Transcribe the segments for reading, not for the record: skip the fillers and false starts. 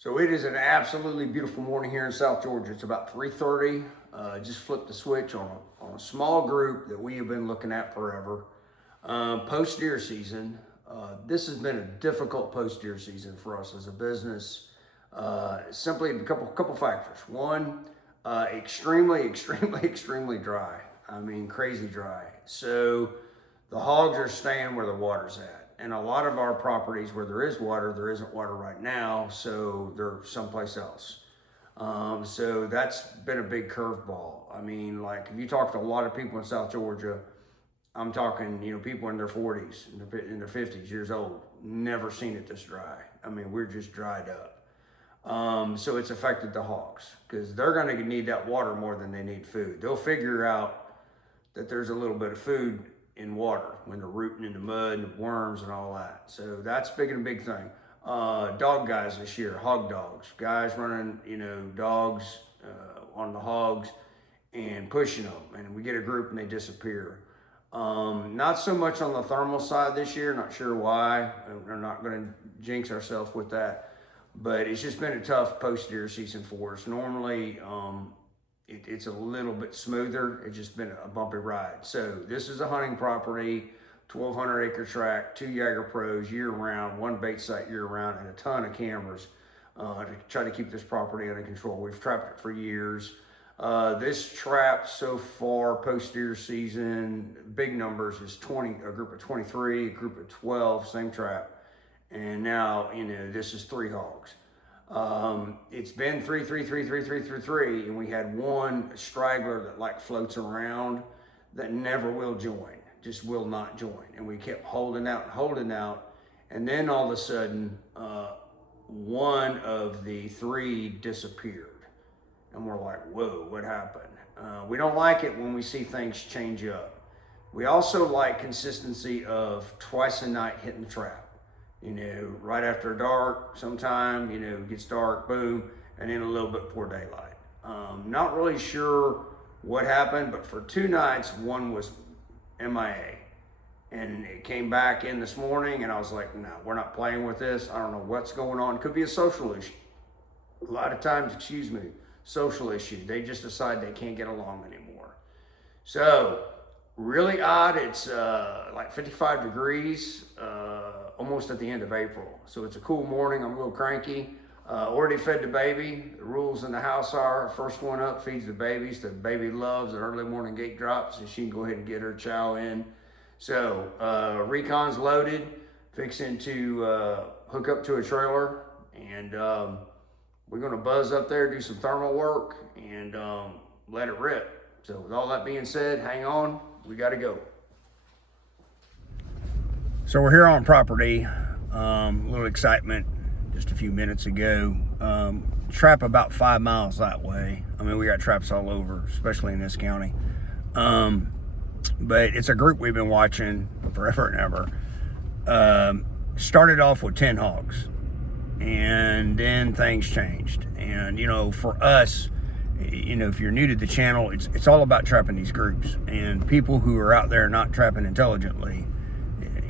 So it is an absolutely beautiful morning here in South Georgia. It's about 3:30. Just flipped the switch on a small group that we have been looking at forever. Post deer season. This has been a difficult post deer season for us as a business. Simply a couple factors. One, extremely dry. I mean, crazy dry. So the hogs are staying where the water's at. And a lot of our properties where there is water, there isn't water right now, so they're someplace else. So that's been a big curveball. I mean, like if you talk to a lot of people in South Georgia, I'm talking, people in their 40s, in their 50s years old, never seen it this dry. I mean, we're just dried up. So it's affected the hogs because they're going to need that water more than they need food. They'll figure out that there's a little bit of food in water when they're rooting in the mud and the worms and all that. So that's a big thing. Dog guys this year, hog dogs, guys running, dogs on the hogs and pushing them. And we get a group and they disappear. Not so much on the thermal side this year, not sure why. We're not going to jinx ourselves with that. But it's just been a tough post deer season for us. Normally, it's a little bit smoother. It's just been a bumpy ride. So this is a hunting property, 1,200 acre tract, 2 Jaeger Pros year round, 1 bait site year round, and a ton of cameras to try to keep this property under control. We've trapped it for years. This trap so far post deer season, big numbers is a group of 23, a group of 12, same trap. And now, this is 3 hogs. It's been 3, and we had one straggler that like floats around that never will join, just will not join. And we kept holding out. And then all of a sudden, one of the 3 disappeared. And we're like, whoa, what happened? We don't like it when we see things change up. We also like consistency of twice a night hitting the trap. Right after dark, sometime, it gets dark, boom, and then a little bit before daylight. Not really sure what happened, but for 2 nights, one was MIA. And it came back in this morning, and I was like, no, we're not playing with this. I don't know what's going on. It could be a social issue. A lot of times, social issue. They just decide they can't get along anymore. So, really odd. It's like 55 degrees. Almost at the end of April. So it's a cool morning. I'm a little cranky. Already fed the baby. The rules in the house are first one up feeds the babies. The baby loves an early morning gate drops, and she can go ahead and get her chow in. So Recon's loaded, fixing to hook up to a trailer, and we're gonna buzz up there, do some thermal work, and let it rip. So with all that being said, hang on, we gotta go. So we're here on property, a little excitement just a few minutes ago. Trap about 5 miles that way. I mean, we got traps all over, especially in this county. But it's a group we've been watching forever and ever. Started off with 10 hogs, and then things changed. And, for us, if you're new to the channel, it's all about trapping these groups. And people who are out there not trapping intelligently,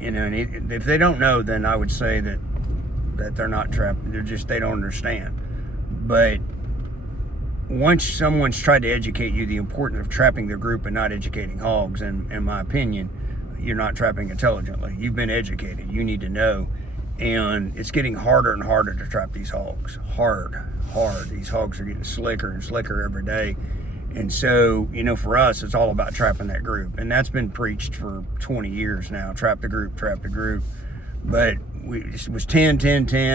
and if they don't know, then I would say that they're not trapped. They don't understand. But once someone's tried to educate you the importance of trapping their group and not educating hogs, and in my opinion, you're not trapping intelligently. You've been educated. You need to know. And it's getting harder and harder to trap these hogs. Hard. These hogs are getting slicker and slicker every day. And so, for us, it's all about trapping that group. And that's been preached for 20 years now. Trap the group. But it was 10,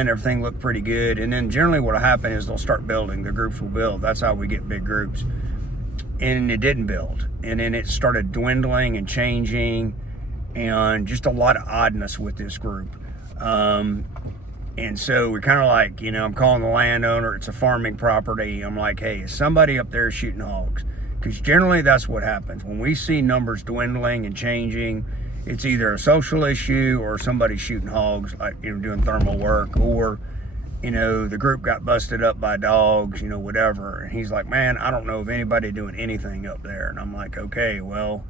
everything looked pretty good. And then generally what'll happen is they'll start building. The groups will build. That's how we get big groups. And it didn't build. And then it started dwindling and changing, and just a lot of oddness with this group. And so we're kind of like, I'm calling the landowner. It's a farming property. I'm like, hey, is somebody up there shooting hogs? Because generally that's what happens. When we see numbers dwindling and changing, it's either a social issue or somebody shooting hogs, like, doing thermal work, or, the group got busted up by dogs, whatever. And he's like, man, I don't know of anybody doing anything up there. And I'm like, okay, well,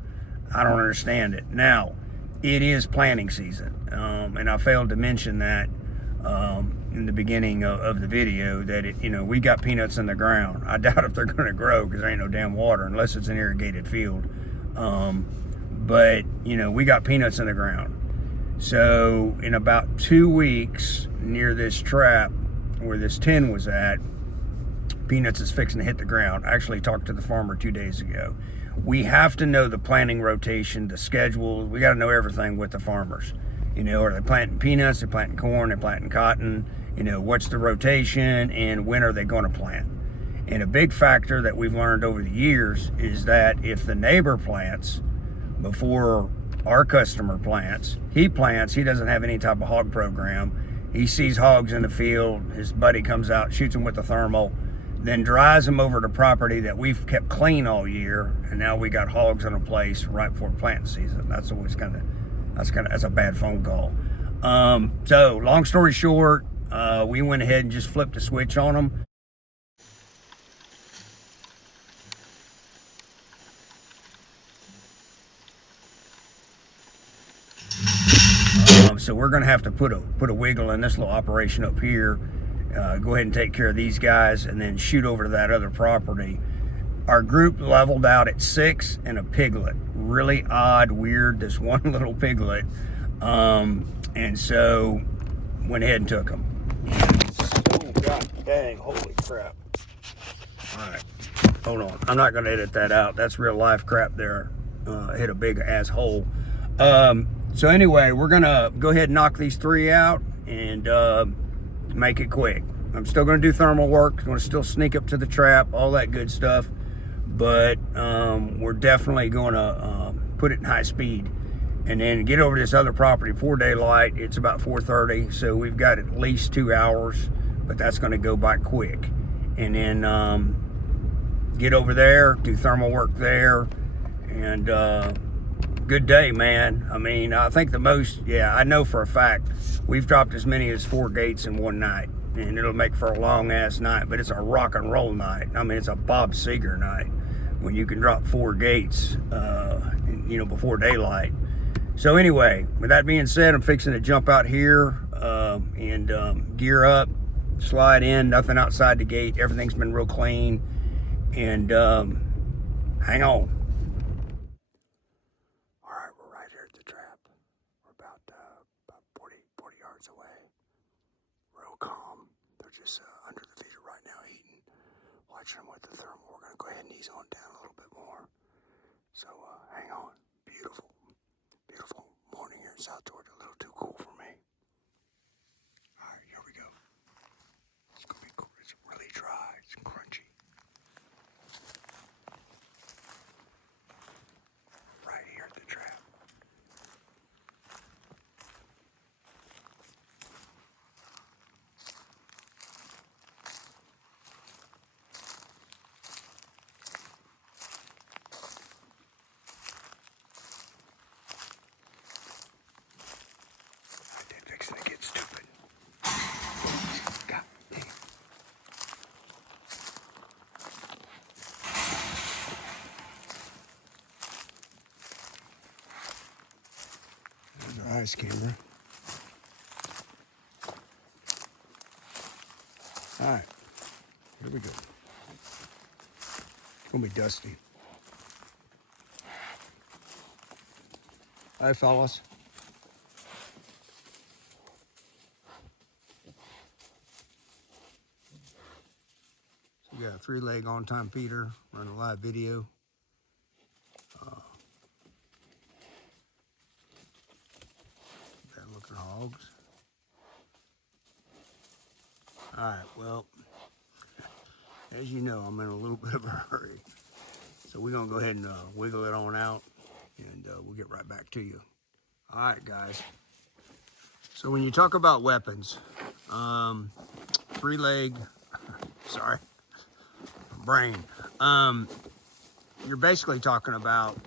I don't understand it. Now, it is planting season. And I failed to mention that in the beginning of the video that we got peanuts in the ground. I doubt if they're going to grow because there ain't no damn water unless it's an irrigated field. But we got peanuts in the ground. So in about 2 weeks, near this trap where this tin was at, peanuts is fixing to hit the ground. I actually talked to the farmer 2 days ago. We have to know the planting rotation, the schedule. We got to know everything with the farmers. Are they planting peanuts? They're planting corn? They're planting cotton? What's the rotation and when are they going to plant? And a big factor that we've learned over the years is that if the neighbor plants before our customer plants, he doesn't have any type of hog program. He sees hogs in the field, his buddy comes out, shoots them with the thermal, then drives them over to property that we've kept clean all year, and now we got hogs in a place right before planting season. That's always that's a bad phone call. So long story short, we went ahead and just flipped the switch on them. So we're going to have to put a wiggle in this little operation up here. Go ahead and take care of these guys and then shoot over to that other property. Our group leveled out at 6 and a piglet. Really odd, weird, this one little piglet. And so went ahead and took them. Oh, God dang, holy crap. All right, hold on. I'm not going to edit that out. That's real life crap there. Hit a big ass hole. So anyway, we're going to go ahead and knock these 3 out and make it quick. I'm still going to do thermal work. I'm going to still sneak up to the trap, all that good stuff. But we're definitely going to put it in high speed and then get over this other property before daylight. It's about 4:30, so we've got at least 2 hours, but that's going to go by quick. And then get over there, do thermal work there, and good day, man. I mean, I think the most, I know for a fact, we've dropped as many as 4 gates in one night, and it'll make for a long ass night, but it's a rock and roll night. I mean, it's a Bob Seger night when you can drop 4 gates, before daylight. So anyway, with that being said, I'm fixing to jump out here and gear up, slide in, nothing outside the gate. Everything's been real clean, and hang on. All right, we're right here at the trap. We're about 40 yards away. Real calm. They're just under the feeder right now eating. Watching them with the thermal. We're going to go ahead and ease on down a little bit more. So hang on. Beautiful morning here in South Georgia. A little too cool for me. All right, here we go. It's going to be cool. It's really dry. It's crunchy. Right here at the trap. To get stupid. God damn. There's our ice camera. All right, here we go. It's gonna be dusty. All right, fellas. We got a 3-leg on-time feeder, running a live video. Bad looking hogs. All right, well, as you know, I'm in a little bit of a hurry. So we're gonna go ahead and wiggle it on out, and we'll get right back to you. All right, guys. So when you talk about weapons, 3-leg, sorry, brain. You're basically talking about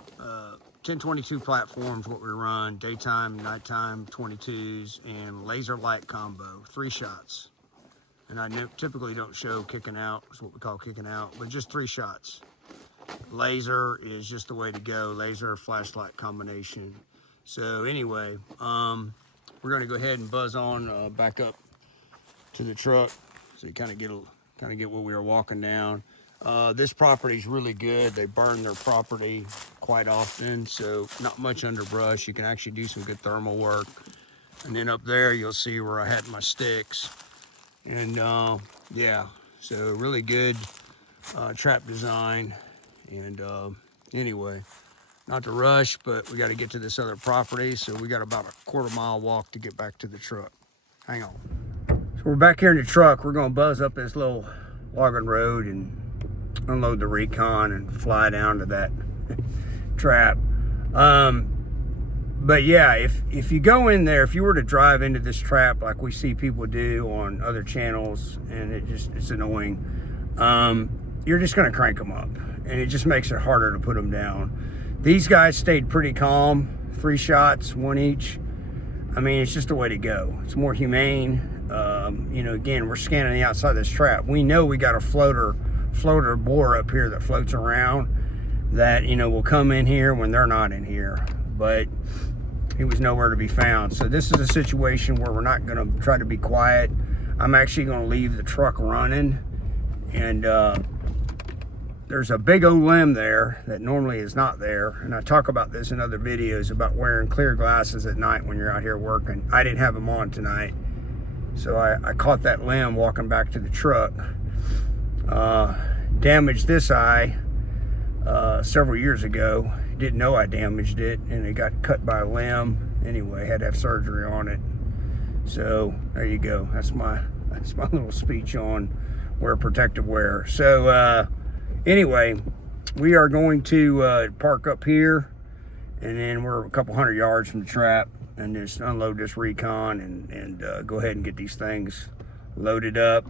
10-22 platforms, what we run, daytime, nighttime, 22s, and laser light combo, 3 shots. And I typically don't show kicking out, is what we call kicking out, but just 3 shots. Laser is just the way to go, laser flashlight combination. So anyway, we're gonna go ahead and buzz on back up to the truck, so you kind of get where we were walking down. This property is really good. They burn their property quite often, so not much underbrush. You can actually do some good thermal work. And then up there, you'll see where I had my sticks. And yeah, so really good trap design. And anyway, not to rush, but we got to get to this other property. So we got about a quarter-mile walk to get back to the truck. Hang on. So we're back here in the truck. We're going to buzz up this little logging road and unload the Recon and fly down to that trap. But yeah, if you go in there, if you were to drive into this trap like we see people do on other channels, and it's annoying, you're just going to crank them up, and it just makes it harder to put them down. These guys stayed pretty calm, 3 shots, 1 each. I mean, it's just the way to go. It's more humane. You know, again, we're scanning the outside of this trap. We know we got a floater bore up here that floats around that, you know, will come in here when they're not in here, but he was nowhere to be found. So this is a situation where we're not going to try to be quiet. I'm actually going to leave the truck running, and there's a big old limb there that normally is not there, and I talk about this in other videos about wearing clear glasses at night when you're out here working. I didn't have them on tonight, so I caught that limb walking back to the truck. Damaged this eye several years ago. Didn't know I damaged it, and it got cut by a limb. Anyway, had to have surgery on it. So there you go. That's my little speech on wear protective wear. So anyway, we are going to park up here, and then we're a couple hundred yards from the trap, and just unload this Recon and go ahead and get these things loaded up.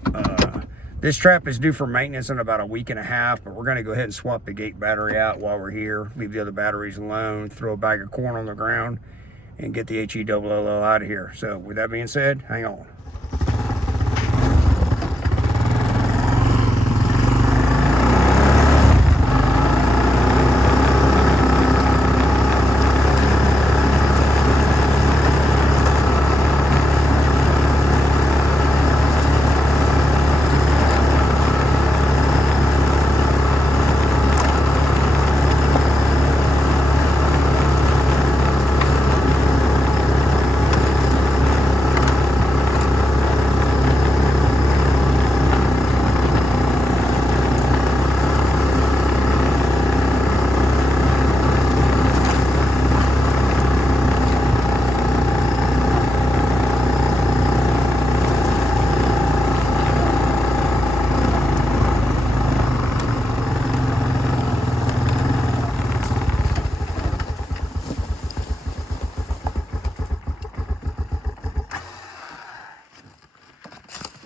This trap is due for maintenance in about a week and a half, but we're going to go ahead and swap the gate battery out while we're here, leave the other batteries alone, throw a bag of corn on the ground, and get the HELLL out of here. So with that being said, hang on.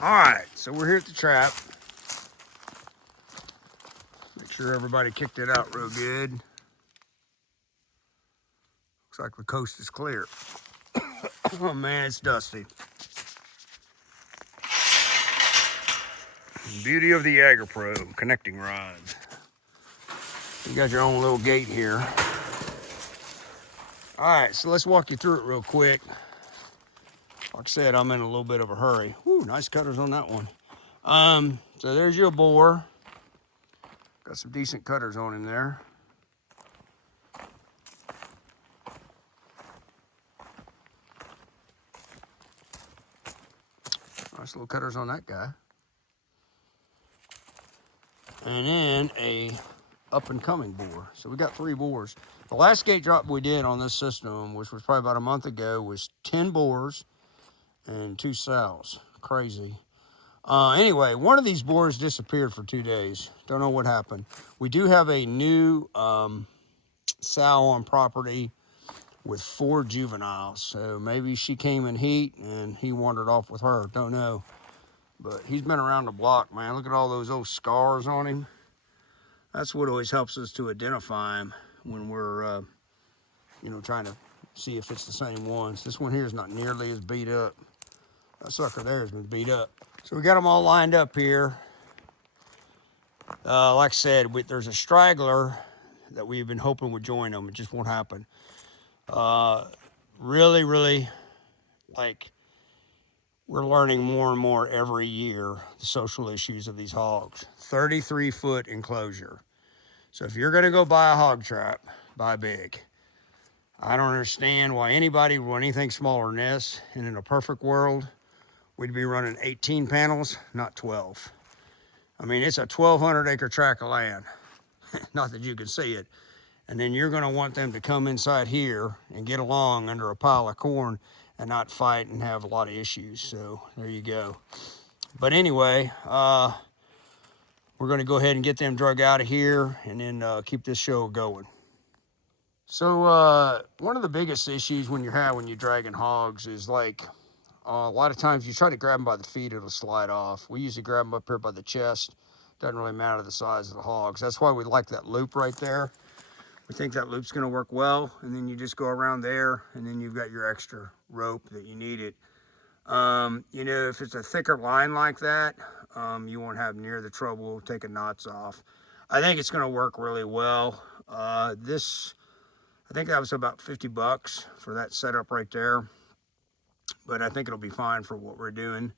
All right, so we're here at the trap. Make sure everybody kicked it out real good. Looks like the coast is clear. Oh man, it's dusty. Beauty of the AgriPro connecting rods. You got your own little gate here. All right, so let's walk you through it real quick. Like I said, I'm in a little bit of a hurry. Woo, nice cutters on that one. So there's your bore. Got some decent cutters on him there. Nice little cutters on that guy. And then a up and coming bore. So we got 3 bores. The last gate drop we did on this system, which was probably about a month ago, was 10 bores and 2 sows. Crazy. Anyway, one of these bores disappeared for 2 days. Don't know what happened. We do have a new sow on property with 4 juveniles. So maybe she came in heat and he wandered off with her. Don't know. But he's been around the block, man. Look at all those old scars on him. That's what always helps us to identify him when we're, you know, trying to see if it's the same ones. This one here is not nearly as beat up. That sucker there has been beat up. So we got them all lined up here. Like I said, there's a straggler that we've been hoping would join them. It just won't happen. Really, like, we're learning more and more every year the social issues of these hogs. 33-foot enclosure. So if you're gonna go buy a hog trap, buy big. I don't understand why anybody would want anything smaller than this. And in a perfect world, we'd be running 18 panels, not 12. I mean, it's a 1,200 acre tract of land. Not that you can see it. And then you're gonna want them to come inside here and get along under a pile of corn and not fight and have a lot of issues. So there you go. But anyway, we're gonna go ahead and get them drug out of here and then keep this show going. So one of the biggest issues when you're dragging hogs is like a lot of times you try to grab them by the feet, it'll slide off. We usually grab them up here by the chest. Doesn't really matter the size of the hogs. That's why we like that loop right there. We think that loop's gonna work well, and then you just go around there, and then you've got your extra rope that you needed. You know, if it's a thicker line like that, you won't have near the trouble taking knots off. I think it's gonna work really well. I think that was about 50 bucks for that setup right there. But I think it'll be fine for what we're doing.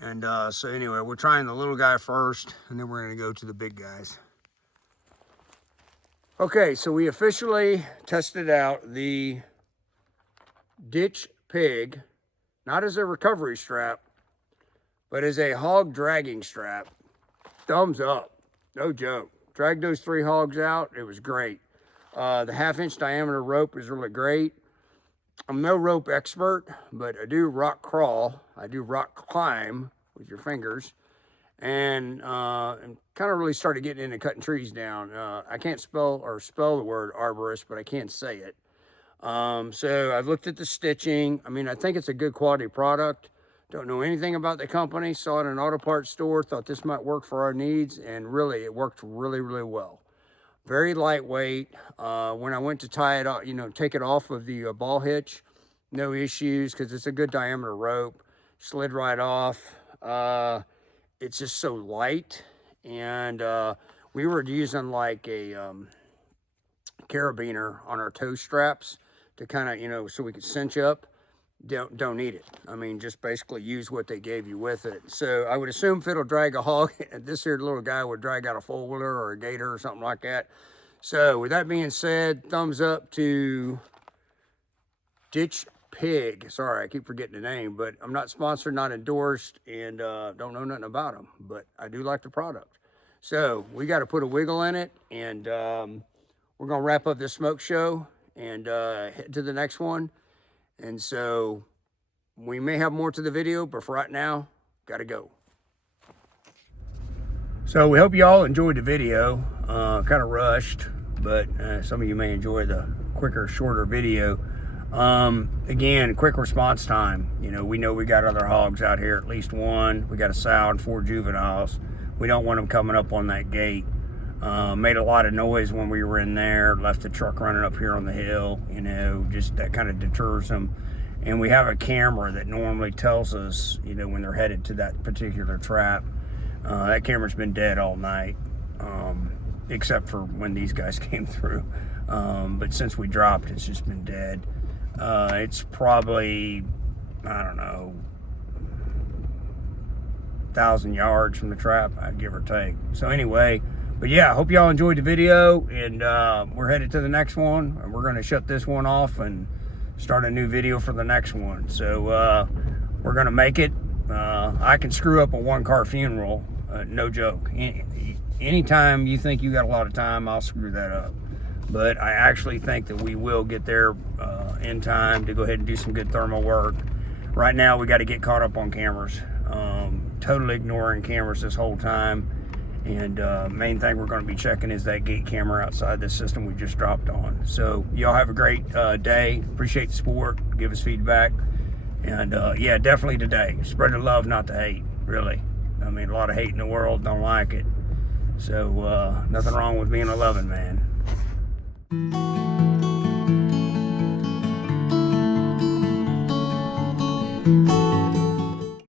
And so anyway, we're trying the little guy first, and then we're gonna go to the big guys. Okay, so we officially tested out the Ditch Pig, not as a recovery strap, but as a hog dragging strap. Thumbs up, no joke. Dragged those 3 hogs out, it was great. The 1/2-inch diameter rope is really great. I'm no rope expert, but I do rock crawl. I do rock climb with your fingers, and kind of really started getting into cutting trees down. I can't spell the word arborist, but I can say it. So I've looked at the stitching. I mean, I think it's a good quality product. Don't know anything about the company. Saw it in an auto parts store. Thought this might work for our needs, and really, it worked really, really well. Very lightweight. When I went to tie it off, you know, take it off of the ball hitch, no issues because it's a good diameter rope. Slid right off. It's just so light, and we were using like a carabiner on our toe straps to kind of, you know, so we could cinch up. Don't need it. I mean, just basically use what they gave you with it. So I would assume if it'll drag a hog, this here little guy would drag out a four-wheeler or a gator or something like that. So with that being said, thumbs up to Ditch Pig. Sorry, I keep forgetting the name, but I'm not sponsored, not endorsed, and don't know nothing about them, but I do like the product. So we got to put a wiggle in it, and we're going to wrap up this smoke show and head to the next one. And so we may have more to the video, but for right now, gotta go. So we hope you all enjoyed the video. Kind of rushed, but some of you may enjoy the quicker, shorter video. Again, quick response time. You know we got other hogs out here, at least one. We got a sow and 4 juveniles. We don't want them coming up on that gate. Made a lot of noise when we were in there, left the truck running up here on the hill, you know, just that kind of deters them. And we have a camera that normally tells us, you know, when they're headed to that particular trap. That camera's been dead all night, except for when these guys came through. But since we dropped, it's just been dead. It's probably, I don't know, 1,000 yards from the trap, I'd give or take. So anyway, but yeah, I hope y'all enjoyed the video, and we're headed to the next one, and we're going to shut this one off and start a new video for the next one. So we're going to make it. I can screw up a 1-car funeral, no joke. Anytime you think you got a lot of time, I'll screw that up. But I actually think that we will get there in time to go ahead and do some good thermal work. Right now, we got to get caught up on cameras. Totally ignoring cameras this whole time. And main thing we're going to be checking is that gate camera outside this system we just dropped on. So y'all have a great day. Appreciate the support. Give us feedback. And yeah, definitely today. Spread the love, not the hate, really. I mean, a lot of hate in the world, don't like it. So nothing wrong with being a loving man.